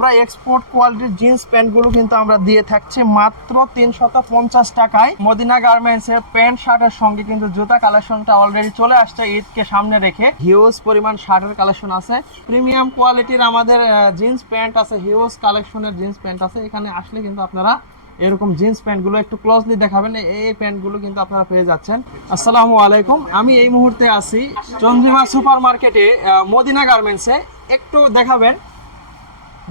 আমরা এক্সপোর্ট কোয়ালিটির জিন্স প্যান্টগুলো কিন্তু আমরা দিয়ে থাকছি মাত্র 350 টাকায়। মদিনা গার্মেন্টসের প্যান্ট শার্টের সঙ্গে কিন্তু জুতা কালেকশনটা অলরেডি চলে আসছে ঈদকে সামনে রেখে। হিউজ পরিমাণ শার্টের কালেকশন আছে, প্রিমিয়াম কোয়ালিটির আমাদের জিন্স প্যান্ট আছে, হিউজ কালেকশনের জিন্স প্যান্ট আছে। এখানে আসলে কিন্তু আপনারা এরকম জিন্স প্যান্টগুলো একটু ক্লোজলি দেখাবেন, এই প্যান্টগুলো কিন্তু আপনারা পেয়ে যাচ্ছেন। আসসালামু আলাইকুম, আমি এই মুহূর্তে আছি চন্দ্রিমা সুপার মার্কেটে মদিনা গার্মেন্টসে। একটু দেখাবেন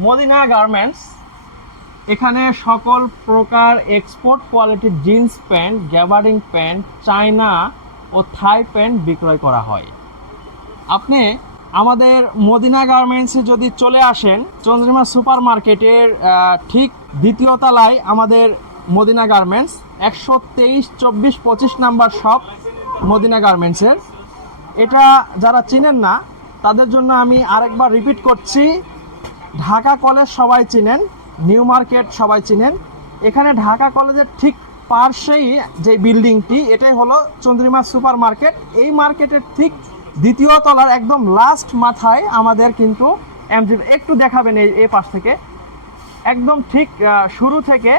মদিনা গার্মেন্টস, এখানে সকল প্রকার এক্সপোর্ট কোয়ালিটির jeans pant, gabardine pant, China ও থাই প্যান্ট বিক্রয় করা হয়। আপনি আমাদের মদিনা গার্মেন্টসে যদি চলে আসেন, চন্দ্রিমা সুপার মার্কেটের ঠিক দ্বিতীয় তলায় আমাদের Madina garments, 123, 24, 25 number shop Madina গার্মেন্টসের। এটা যারা চিনেন না তাদের জন্য আমি আরেকবার রিপিট করছি, ঢাকা কলেজ সবাই চিনেন, নিউ মার্কেট সবাই চিনেন। এখানে ঢাকা কলেজের ঠিক পাশেই যে বিল্ডিংটি, এটাই হলো চন্দ্রিমা সুপার মার্কেট। এই মার্কেটের ঠিক দ্বিতীয় তলার একদম লাস্ট মাথায় আমাদের কিন্তু এমজি। একটু দেখাবেন এই পাশ থেকে, একদম ঠিক শুরু থেকে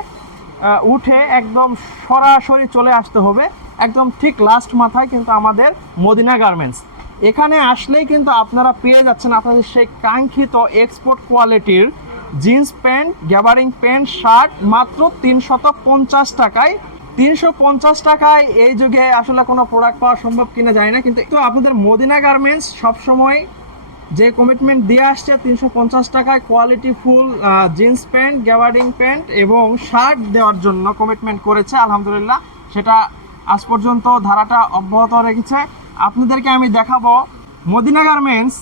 উঠে একদম সরাসরি চলে আসতে হবে, একদম ঠিক লাস্ট মাথায় কিন্তু আমাদের মদিনা গার্মেন্টস। এখানে আসলেই কিন্তু আপনারা পেয়ে যাচ্ছেন আপনাদের সেই কাঙ্ক্ষিত এক্সপোর্ট কোয়ালিটির জিন্স প্যান্ট, গ্যাবারিং প্যান্ট, শার্ট মাত্র 350 টাকায়। 350 টাকায় এই যুগে আসলে কোনো প্রোডাক্ট পাওয়া সম্ভব কিনা জানি না, কিন্তু আপনাদের মদিনা গার্মেন্টস সবসময় যে কমিটমেন্ট দিয়ে আসছে 350 টাকায় quality full jeans pant, gabardine pant এবং শার্ট দেওয়ার জন্য কমিটমেন্ট করেছে। আলহামদুলিল্লাহ সেটা আজ পর্যন্ত ধারাটা অব্যাহত রেখেছে। আপনাদেরকে আমি দেখাবো মদিনা গার্মেন্টস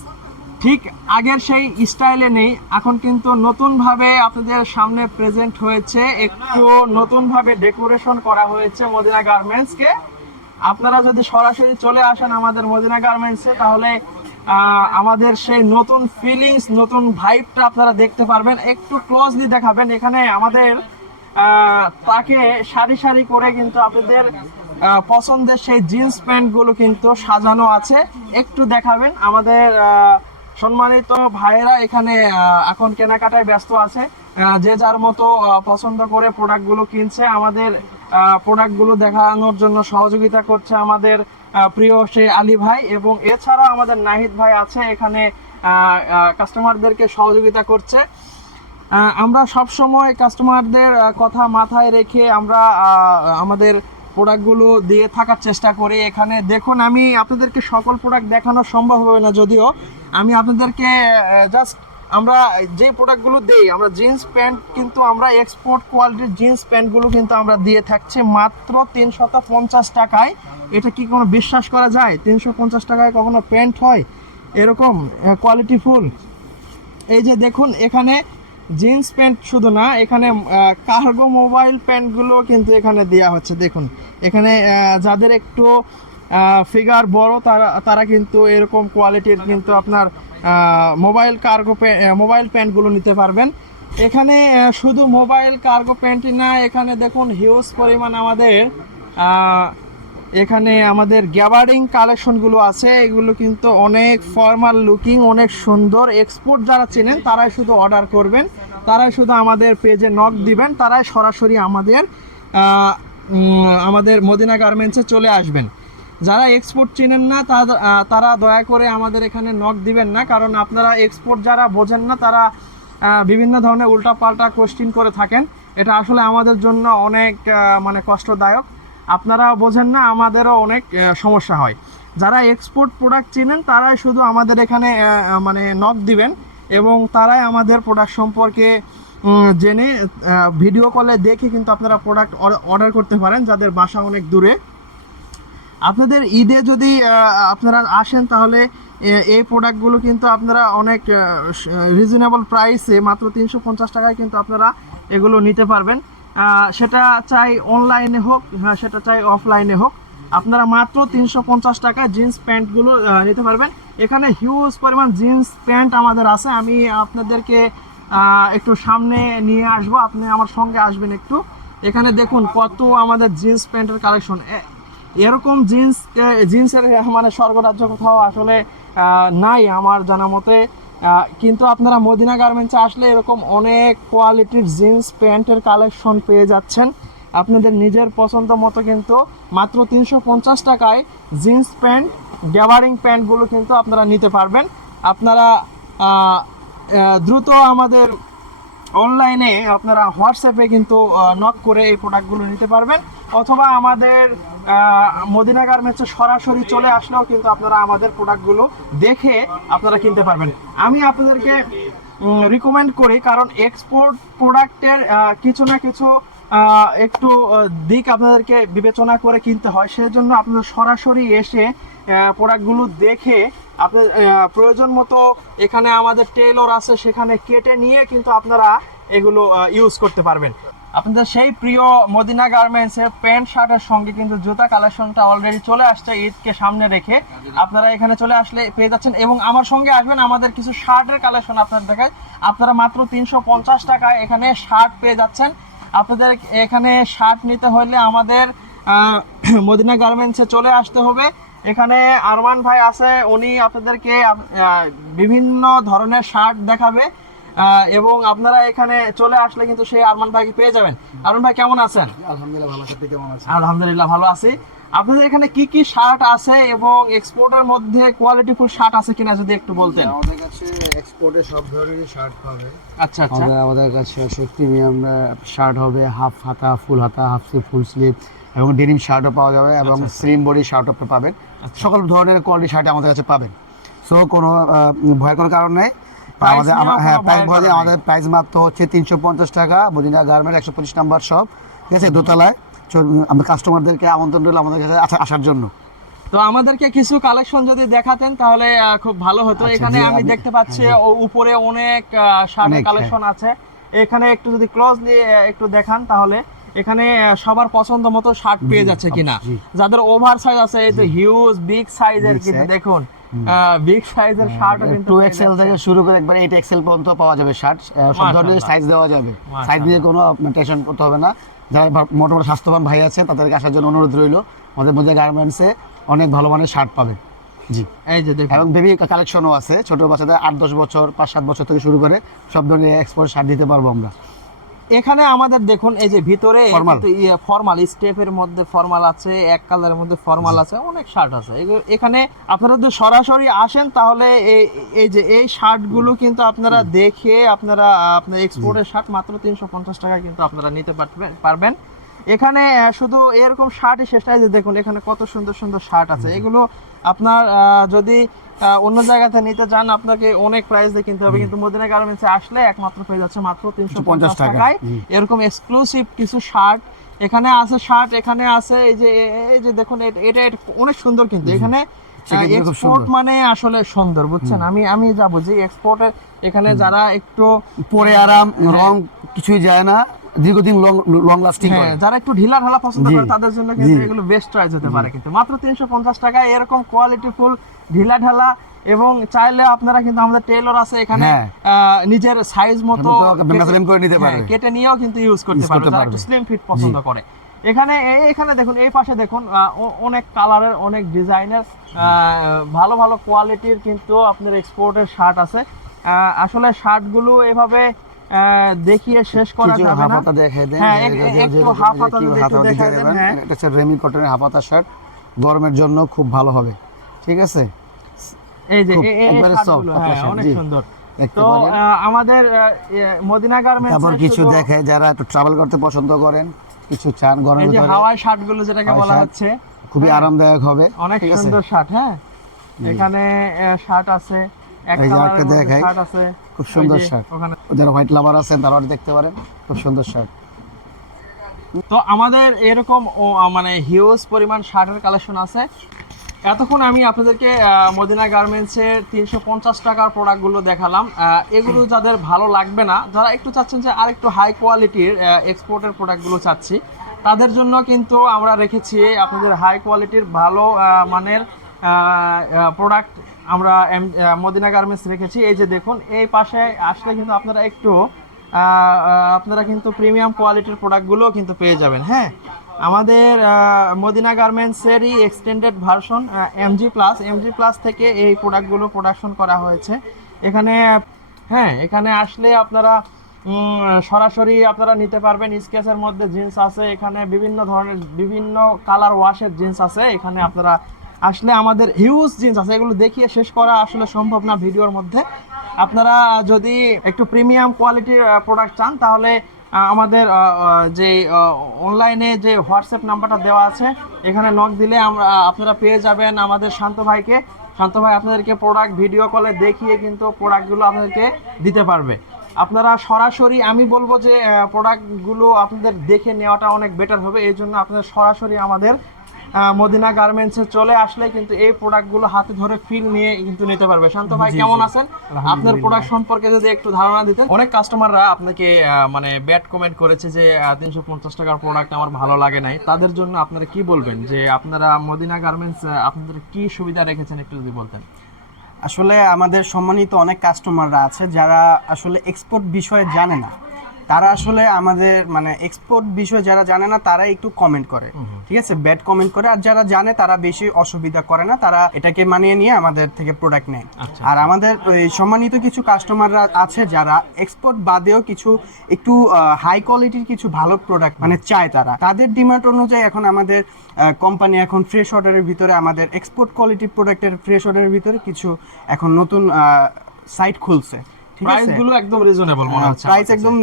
ঠিক আগের সেই স্টাইলে নেই, এখন কিন্তু নতুনভাবে আপনাদের সামনে প্রেজেন্ট হয়েছে, একটু নতুনভাবে ডেকোরেশন করা হয়েছে মদিনা গার্মেন্টসকে। আপনারা যদি সরাসরি চলে আসেন আমাদের মদিনা গার্মেন্টসে, তাহলে আমাদের সেই নতুন ফিলিংস, নতুন ভাইবটা আপনারা দেখতে পারবেন। একটু ক্লোজলি দেখাবেন, এখানে আমাদের তাকে সারি সারি করে কিন্তু আপনাদের পছন্দের সেই জিন্স প্যান্টগুলো কিন্তু সাজানো আছে। একটু দেখাবেন, আমাদের সম্মানিত ভাইয়েরা এখানে এখন কেনাকাটায় ব্যস্ত আছে, যে যার মতো পছন্দ করে প্রোডাক্টগুলো কিনছে। আমাদের প্রোডাক্টগুলো দেখানোর জন্য সহযোগিতা করছে আমাদের প্রিয় সেই আলী ভাই, এবং এছাড়া আমাদের নাহিদ ভাই আছে এখানে কাস্টমারদেরকে সহযোগিতা করছে। আমরা সব সময় কাস্টমারদের কথা মাথায় রেখে আমরা আমাদের প্রোডাক্টগুলো দিয়ে থাকার চেষ্টা করি। এখানে দেখুন, আমি আপনাদেরকে সকল প্রোডাক্ট দেখানো সম্ভব হবে না, যদিও আমি আপনাদেরকে জাস্ট আমরা যে প্রোডাক্টগুলো দেই, আমরা জিন্স প্যান্ট কিন্তু আমরা এক্সপোর্ট কোয়ালিটির জিন্স প্যান্টগুলো কিন্তু আমরা দিয়ে থাকছি মাত্র 350 টাকায়। এটা কি কোনো বিশ্বাস করা যায়? 350 টাকায় কখনো প্যান্ট হয় এরকম কোয়ালিটি ফুল? এই যে দেখুন, এখানে জিন্স প্যান্ট শুধু না, এখানে কার্গো মোবাইল প্যান্টগুলো কিন্তু এখানে দেওয়া হচ্ছে। দেখুন এখানে যাদের একটু ফিগার বড় তারা কিন্তু এরকম কোয়ালিটির কিন্তু আপনার মোবাইল প্যান্টগুলো নিতে পারবেন। এখানে শুধু মোবাইল কার্গো প্যান্টই না, এখানে দেখুন হিউজ পরিমাণ এখানে আমাদের গ্যাবার্ডিং কালেকশনগুলো আছে। এগুলো কিন্তু অনেক ফর্মাল লুকিং, অনেক সুন্দর। এক্সপোর্ট যারা চেনেন তারাই শুধু অর্ডার করবেন, তারাই শুধু আমাদের পেজে নক দিবেন, তারাই সরাসরি আমাদের মদিনা গার্মেন্টসে চলে আসবেন। যারা এক্সপোর্ট চেনেন না তারা দয়া করে আমাদের এখানে নক দিবেন না, কারণ আপনারা এক্সপোর্ট যারা বোঝেন না তারা বিভিন্ন ধরনের উল্টাপাল্টা কোশ্চিন করে থাকেন। এটা আসলে আমাদের জন্য অনেক কষ্টদায়ক। আপনারা বোঝেন না, আমাদেরও অনেক সমস্যা হয়। যারা এক্সপোর্ট প্রোডাক্ট চেনেন তারাই শুধু আমাদের এখানে নক দিবেন, এবং তারাই আমাদের প্রোডাক্ট সম্পর্কে জেনে ভিডিও কলে দেখে কিন্তু আপনারা প্রোডাক্ট অর্ডার করতে পারেন, যাদের বাসা অনেক দূরে। আপনাদের ঈদে যদি আপনারা আসেন, তাহলে এই প্রোডাক্টগুলো কিন্তু আপনারা অনেক রিজনেবল প্রাইসে মাত্র 350 টাকায় কিন্তু আপনারা এগুলো নিতে পারবেন। সেটা চাই অনলাইনে হোক, সেটা চাই অফলাইনে হোক, আপনারা মাত্র 350 টাকায় জিন্স প্যান্টগুলো নিতে পারবেন। এখানে হিউজ পরিমাণ জিন্স প্যান্ট আমাদের আছে। আমি আপনাদেরকে একটু সামনে নিয়ে আসবো, আপনি আমার সঙ্গে আসবেন একটু। এখানে দেখুন কত আমাদের জিন্স প্যান্টের কালেকশন। এরকম জিন্সের স্বর্গরাজ্য কোথাও আসলে নাই আমার জানা মতে। কিন্তু আপনারা মদিনা গার্মেন্টসে আসলে এরকম অনেক কোয়ালিটির জিন্স প্যান্টের কালেকশন পেয়ে যাচ্ছেন আপনাদের নিজের পছন্দ মতো। কিন্তু মাত্র 350 টাকায় জিন্স প্যান্ট, গ্যাবারিং প্যান্টগুলো কিন্তু আপনারা নিতে পারবেন। আপনারা দ্রুত আমাদের অনলাইনে আপনারা হোয়াটসঅ্যাপে কিন্তু নক করে এই প্রোডাক্টগুলো নিতে পারবেন, অথবা আমাদের মদিনা গার্মেন্টসে সরাসরি চলে আসলেও কিন্তু আপনারা আমাদের প্রোডাক্টগুলো দেখে আপনারা কিনতে পারবেন। আমি আপনাদেরকে রিকমেন্ড করি, কারণ এক্সপোর্ট প্রোডাক্টের কিছু না কিছু একটু দিক আপনাদেরকে বিবেচনা করে কিনতে হয়। সেই জন্য আপনাদের সরাসরি এসে প্রোডাক্টগুলো দেখে আপনার প্রয়োজন মতো এখানে আমাদের টেইলর আছে, সেখানে কেটে নিয়ে কিন্তু আপনারা এগুলো ইউজ করতে পারবেন। আপনাদের সেই প্রিয় মদিনা গার্মেন্টসের প্যান্ট শার্টের সঙ্গে কিন্তু জুতা কালেকশনটা অলরেডি চলে আসছে ঈদকে সামনে রেখে। আপনারা এখানে চলে আসলে পেয়ে যাচ্ছেন, এবং আমার সঙ্গে আসবেন, আমাদের কিছু শার্টের কালেকশন আপনার দেখায়। আপনারা মাত্র 350 টাকায় এখানে শার্ট পেয়ে যাচ্ছেন। আপনাদের এখানে শার্ট নিতে হলে আমাদের মদিনা গার্মেন্টসে চলে আসতে হবে। এখানে আরমান ভাই আছে, উনি আপনাদেরকে বিভিন্ন ধরনের শার্ট দেখাবে, এবং আপনারা এখানে চলে আসলে কিন্তু সেই আরমান ভাইকে পেয়ে যাবেন। আরমান ভাই কেমন আছেন? আলহামদুলিল্লাহ ভালো আছি, আপনি কেমন আছেন? আলহামদুলিল্লাহ ভালো আছি। আপনাদের এখানে কি কি শার্ট আছে এবং এক্সপোর্টের মধ্যে কোয়ালিটিফুল শার্ট আছে কিনা যদি একটু বলতেন। আমাদের কাছে এক্সপোর্টে সব ধরনের শার্ট পাবে। আচ্ছা আচ্ছা। আমাদের কাছে প্রিমিয়াম শার্ট হবে, হাফ হাতা, ফুল হাতা, হাফ স্লিভ, ফুল স্লিভ, এবং ডেনিম শার্টও পাওয়া যাবে, এবং স্লিম বডি শার্টও পাবেন। সকল ধরনের কোয়ালিটি শার্ট আমাদের কাছে পাবেন। সো কোনো ভয়ের কোনো কারণ নেই। আমাদের প্রাইস মাত্র হচ্ছে 350 টাকা। মদিনা গার্মেন্ট 125 নাম্বার শপ, ঠিক আছে, দোতলায়। আমরা কাস্টমারদেরকে আমন্ত্রণ রইল আমাদের কাছে আসার জন্য। তো আমাদেরকে কিছু কালেকশন যদি দেখাতেন তাহলে খুব ভালো হতো। এখানে আমি দেখতে পাচ্ছি উপরে অনেক শার্টের কালেকশন আছে। এখানে একটু যদি ক্লোজলি একটু দেখান তাহলে এখানে সবার পছন্দ মতো শার্ট পেয়ে যাচ্ছে কিনা। যাদের ওভার সাইজ আছে, এই তো হিউজ বিগ সাইজের, কিন্তু দেখুন বিগ সাইজের শার্ট কিন্তু 2XL থেকে শুরু করে একবার 8XL পর্যন্ত পাওয়া যাবে শার্ট। সব ধরনের সাইজ দেওয়া যাবে, সাইজ নিয়ে কোনো টেনশন করতে হবে না। যারা মোটামুটি স্বাস্থ্যবান ভাই আছেন তাদেরকে আসার জন্য অনুরোধ রইল। আমাদের মধ্যে গার্মেন্টসে অনেক ভালো মানের শার্ট পাবেন। জি, এই যে দেখুন, এবং বেবি কালেকশনও আছে। ছোট বাচ্চাদের 8-10 বছর, 5-7 বছর থেকে শুরু করে সব ধরনের এক্সপোর্ট শার্ট দিতে পারবো আমরা। এখানে আমাদের দেখুন এই যে ভিতরে ফর্মাল স্টেপের মধ্যে ফর্মাল আছে, এক কালারের মধ্যে ফর্মাল আছে, অনেক শার্ট আছে। এখানে আপনারা যদি সরাসরি আসেন তাহলে এই যে এই শার্টগুলো কিন্তু আপনারা দেখে আপনার এক্সপোর্টের শার্ট মাত্র 350 টাকায় কিন্তু আপনারা নিতে পারবেন। এখানে শুধু এরকম শার্টই শেষ নাই, যে দেখুন এখানে কত সুন্দর সুন্দর শার্ট আছে। এগুলো আপনার যদি অন্য জায়গাতে নিতে চান আপনাকে অনেক প্রাইস দিয়ে কিনতে হবে, কিন্তু মদিনা গার্মেন্টসে আসলে একমাত্র পেয়ে যাচ্ছে মাত্র 350 টাকায় এরকম এক্সক্লুসিভ কিছু শার্ট। এখানে আছে শার্ট, এখানে আছে এই যে দেখুন এটা অনেক সুন্দর, কিন্তু এখানে এক্সপোর্ট মানে আসলে সুন্দর, বুঝছেন। আমি যা বুঝি এক্সপোর্টের এখানে যারা একটু পরে আরাম, রং কিছুই যায় না, দীর্ঘদিন লং লাস্টিং করে, যারা একটু ঢিলা ঢালা পছন্দ করে তাদের জন্য কিন্তু এগুলো বেস্ট চয়েস হতে পারে। কিন্তু মাত্র 350 টাকায় এরকম কোয়ালিটিফুল ঢিলা ঢালা, এবং চাইলে আপনারা কিন্তু আমাদের টেইলর আছে এখানে নিজের সাইজ মতো করে নিতে পারবে, কেটে নিয়েও কিন্তু ইউজ করতে পারবে যারা একটু স্লিম ফিট পছন্দ করে। এখানে দেখুন এই পাশে দেখুন অনেক কালারের, অনেক ডিজাইনের, ভালো ভালো কোয়ালিটির কিন্তু আপনার এক্সপোর্টের শার্ট আছে। আসলে শার্টগুলো এভাবে দেখিয়ে শেষ করা যাবে না। হ্যাঁ, একটু হাফ হাতা যদি একটু দেখায় দেন। হ্যাঁ, এটা হচ্ছে রেমি কটনের হাফ হাতা শার্ট, গরমের জন্য খুব ভালো হবে, ঠিক আছে। এই যে এই শার্টগুলো অনেক সুন্দর। তো আমাদের মদিনা গার্মেন্টস আবার কিছু দেখে যারা একটু ট্রাভেল করতে পছন্দ করেন, কিছু চান গরমের ভিতরে, এই যে হাওয়াই শার্টগুলো যেটাকে বলা হচ্ছে, খুবই আরামদায়ক হবে, অনেক সুন্দর শার্ট। হ্যাঁ, এখানে শার্ট আছে, এক কালারের মধ্যে শার্ট আছে, খুব সুন্দর শার্ট। ওখানে যারা হোয়াইট লাভার আছেন তারাও দেখতে পারেন, খুব সুন্দর শার্ট। তো আমাদের এরকম মানে হিউজ পরিমাণ শার্টের কালেকশন আছে। এতক্ষণ আমি আপনাদেরকে মদিনা গার্মেন্টসের 350 টাকার প্রোডাক্টগুলো দেখালাম। এগুলো যাদের ভালো লাগবে না, যারা একটু চাচ্ছেন যে আর একটু হাই কোয়ালিটির এক্সপোর্টের প্রোডাক্টগুলো চাচ্ছি, তাদের জন্য কিন্তু আমরা রেখেছি আপনাদের হাই কোয়ালিটির ভালো মানের প্রোডাক্ট আমরা মদিনা গার্মেন্টস রেখেছি। এই যে দেখুন এই পাশে আসলে কিন্তু আপনারা কিন্তু প্রিমিয়াম কোয়ালিটির প্রোডাক্টগুলো কিন্তু পেয়ে যাবেন। হ্যাঁ, আমাদের মদিনা গার্মেন্টসেরই এক্সটেন্ডেড ভার্সন এমজি প্লাস থেকে এই প্রোডাক্টগুলো প্রোডাকশন করা হয়েছে। এখানে হ্যাঁ, এখানে আসলে আপনারা সরাসরি আপনারা নিতে পারবেন। স্কেচের মধ্যে জিন্স আছে, এখানে বিভিন্ন ধরনের বিভিন্ন কালার ওয়াশের জিন্স আছে। এখানে আপনারা আসলে আমাদের হিউজ জিন্স আছে, এগুলো দেখিয়ে শেষ করা আসলে সম্ভব না ভিডিওর মধ্যে। আপনারা যদি একটু প্রিমিয়াম কোয়ালিটির প্রোডাক্ট চান তাহলে আমাদের যে অনলাইনে যে হোয়াটসঅ্যাপ নাম্বারটা দেওয়া আছে এখানে নক দিলে আপনারা পেয়ে যাবেন আমাদের শান্ত ভাইকে। শান্ত ভাই আপনাদেরকে প্রোডাক্ট ভিডিও কলে দেখিয়ে কিন্তু প্রোডাক্টগুলো আপনাদেরকে দিতে পারবে। আপনারা সরাসরি, আমি বলবো যে প্রোডাক্টগুলো আপনাদের দেখে নেওয়াটা অনেক বেটার হবে। এই জন্য আপনারা সরাসরি আমাদের মদিনা গার্মেন্টসে চলে আসলে কিন্তু এই প্রোডাক্টগুলো হাতে ধরে ফিল নিয়ে কিন্তু নিতে পারবে। শান্ত ভাই কেমন আছেন? আপনার প্রোডাক্ট সম্পর্কে যদি একটু ধারণা দিতেন। অনেক কাস্টমাররা আপনাকে মানে ব্যাড কমেন্ট করেছে যে 350 টাকার প্রোডাক্ট আমার ভালো লাগে নাই, তাদের জন্য আপনারা কি বলবেন যে আপনারা মদিনা গার্মেন্টস আপনাদের কি সুবিধা রেখেছেন একটু যদি বলতেন। আসলে আমাদের সম্মানিত অনেক কাস্টমাররা আছে যারা আসলে এক্সপোর্ট বিষয়ে জানে না, তারা আসলে আমাদের মানে এক্সপোর্ট বিষয়ে যারা জানে না তারা একটু কমেন্ট করে, ঠিক আছে, ব্যাড কমেন্ট করে। আর যারা জানে তারা বেশি অসুবিধা করে না, তারা এটাকে মানিয়ে নিয়ে আমাদের থেকে প্রোডাক্ট নেয়। আর আমাদের ওই সম্মানিত কিছু কাস্টমাররা আছে যারা এক্সপোর্ট বাদেও কিছু একটু হাই কোয়ালিটির কিছু ভালো প্রোডাক্ট মানে চায়, তাদের ডিমান্ড অনুযায়ী এখন আমাদের কোম্পানি এখন ফ্রেশ অর্ডারের ভিতরে আমাদের এক্সপোর্ট কোয়ালিটির প্রোডাক্টের ফ্রেশ অর্ডারের ভিতরে কিছু এখন নতুন সাইট খুলছে। প্রাইস গুলো একদম রিজনেবল মনে হচ্ছে। প্রাইস একদম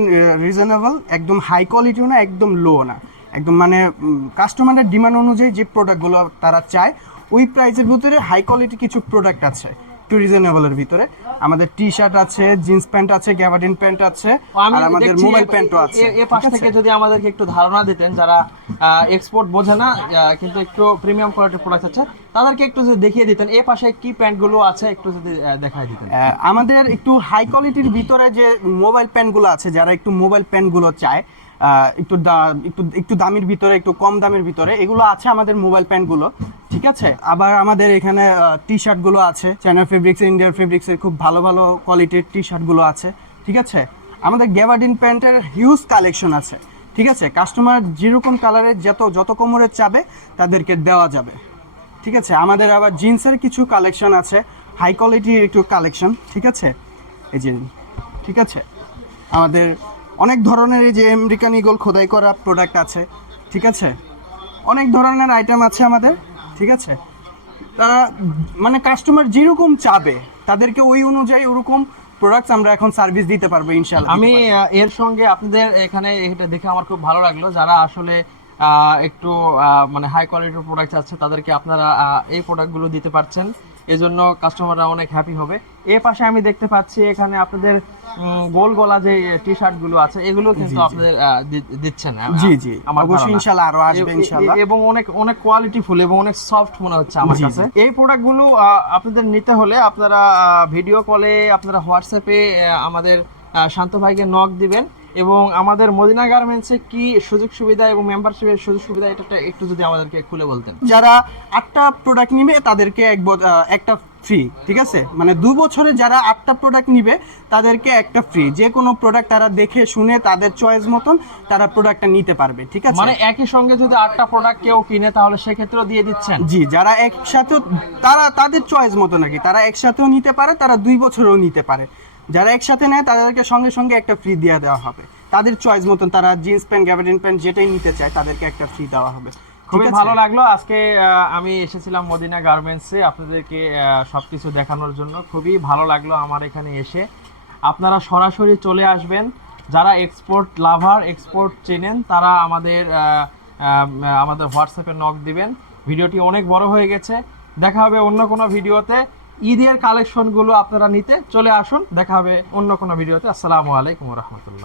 রিজনেবল, একদম হাই কোয়ালিটিও না, একদম লো না, একদম মানে কাস্টমারের ডিমান্ড অনুযায়ী যে প্রোডাক্টগুলো তারা চায় ওই প্রাইসের ভিতরে হাই কোয়ালিটি কিছু প্রোডাক্ট আছে একটু রিজনেবলের ভিতরে। আমাদের টি শার্ট আছে, জিন্স প্যান্ট আছে, গ্যাবার্ডিন প্যান্ট আছে, আর আমাদের মোবাইল প্যান্টও আছে। এই পাশ থেকে যদি আমাদেরকে একটু ধারণা দিতেন, যারা এক্সপোর্ট বোঝে না কিন্তু একটু প্রিমিয়াম কোয়ালিটির প্রোডাক্ট আছে তাদেরকে একটু যদি দেখিয়ে দিতেন এই পাশে কি প্যান্টগুলো আছে একটু যদি দেখাই দিতেন। আমাদের একটু হাই কোয়ালিটির ভিতরে যে মোবাইল প্যান্টগুলো আছে, যারা একটু মোবাইল প্যান্টগুলো চায় একটু একটু দামের ভিতরে, একটু কম দামের ভিতরে, এগুলো আছে আমাদের মোবাইল প্যান্টগুলো, ঠিক আছে। আবার আমাদের এখানে টি শার্টগুলো আছে, চায়না ফেব্রিক্স, ইন্ডিয়ান ফেব্রিক্সের খুব ভালো ভালো কোয়ালিটির টি শার্টগুলো আছে, ঠিক আছে। আমাদের গ্যাবার্ডিন প্যান্টের হিউজ কালেকশন আছে, ঠিক আছে। কাস্টমার যেরকম কালারের যত কোমরের চাবে তাদেরকে দেওয়া যাবে, ঠিক আছে। আমাদের আবার জিন্সের কিছু কালেকশন আছে, হাই কোয়ালিটির একটু কালেকশন, ঠিক আছে, এই যে, ঠিক আছে। আমাদের অনেক ধরনের এই যে আমেরিকান ইগল খোদাই করা প্রোডাক্ট আছে, ঠিক আছে, অনেক ধরনের আইটেম আছে আমাদের, ঠিক আছে। তারা মানে কাস্টমার যেরকম চাবে তাদেরকে ওই অনুযায়ী ওরকম প্রোডাক্টস আমরা এখন সার্ভিস দিতে পারবো ইনশাআল্লাহ। আমি এর সঙ্গে আপনাদের এখানে এটা দেখে আমার খুব ভালো লাগলো, যারা আসলে একটু মানে হাই কোয়ালিটির প্রোডাক্ট আছে তাদেরকে আপনারা এই প্রোডাক্টগুলো দিতে পারছেন, এজন্য কাস্টমাররা অনেক হ্যাপি হবে। এর পাশে আমি দেখতে পাচ্ছি এখানে আপনাদের গোল গলা যে টি শার্ট গুলো আছে এগুলো কিন্তু আপনাদের দিচ্ছেন। জি জি, অবশ্যই ইনশাআল্লাহ আরো আসবে ইনশাআল্লাহ, এবং অনেক অনেক কোয়ালিটিফুল এবং অনেক সফট মনে হচ্ছে আমার কাছে। এই প্রোডাক্টগুলো আপনাদের নিতে হলে আপনারা ভিডিও কলে, আপনারা হোয়াটসঅ্যাপে আমাদের শান্ত ভাইকে নক দিবেন। এবং আমাদের মদিনা গার্মেন্টসে কি সুযোগ সুবিধা এবং মেম্বারশিপের সুযোগ সুবিধা এটা একটু যদি আমাদেরকে খুলে বলতেন। যারা 8টা প্রোডাক্ট নিবে তাদেরকে একটা ফ্রি, ঠিক আছে, মানে 2 বছরে যারা 8টা প্রোডাক্ট নিবে তাদেরকে একটা ফ্রি। যে কোনো প্রোডাক্ট তারা দেখে শুনে তাদের চয়েস মতন তারা প্রোডাক্টটা নিতে পারবে, ঠিক আছে। মানে একই সঙ্গে যদি 8টা প্রোডাক্ট কেউ কিনে তাহলে সেক্ষেত্রেও দিয়ে দিচ্ছেন? জি, যারা একসাথেও তারা তাদের চয়েস মতো নাকি তারা একসাথেও নিতে পারে, তারা 2 বছরেও নিতে পারে। যারা একসাথে নেয় তাদেরকে সঙ্গে সঙ্গে একটা ফ্রি দিয়ে দেওয়া হবে, তাদের চয়েস মতন। তারা জিন্স প্যান্ট, গ্যাবার্ডিন প্যান্ট যেটাই নিতে চায় তাদেরকে একটা ফ্রি দেওয়া হবে। খুবই ভালো লাগলো। আজকে আমি এসেছিলাম মদিনা গার্মেন্টসে আপনাদেরকে সবকিছু দেখানোর জন্য। খুবই ভালো লাগলো আমার এখানে এসে। আপনারা সরাসরি চলে আসবেন, যারা এক্সপোর্ট লাভার, এক্সপোর্ট চেনেন, তারা আমাদের হোয়াটসঅ্যাপে নক দিবেন। ভিডিওটি অনেক বড় হয়ে গেছে, দেখা হবে অন্য কোনো ভিডিওতে। ঈদের কালেকশনগুলো আপনারা নিতে চলে আসুন, দেখা হবে অন্য কোনো ভিডিওতে। আসসালামু আলাইকুম ওয়া রাহমাতুল্লাহ।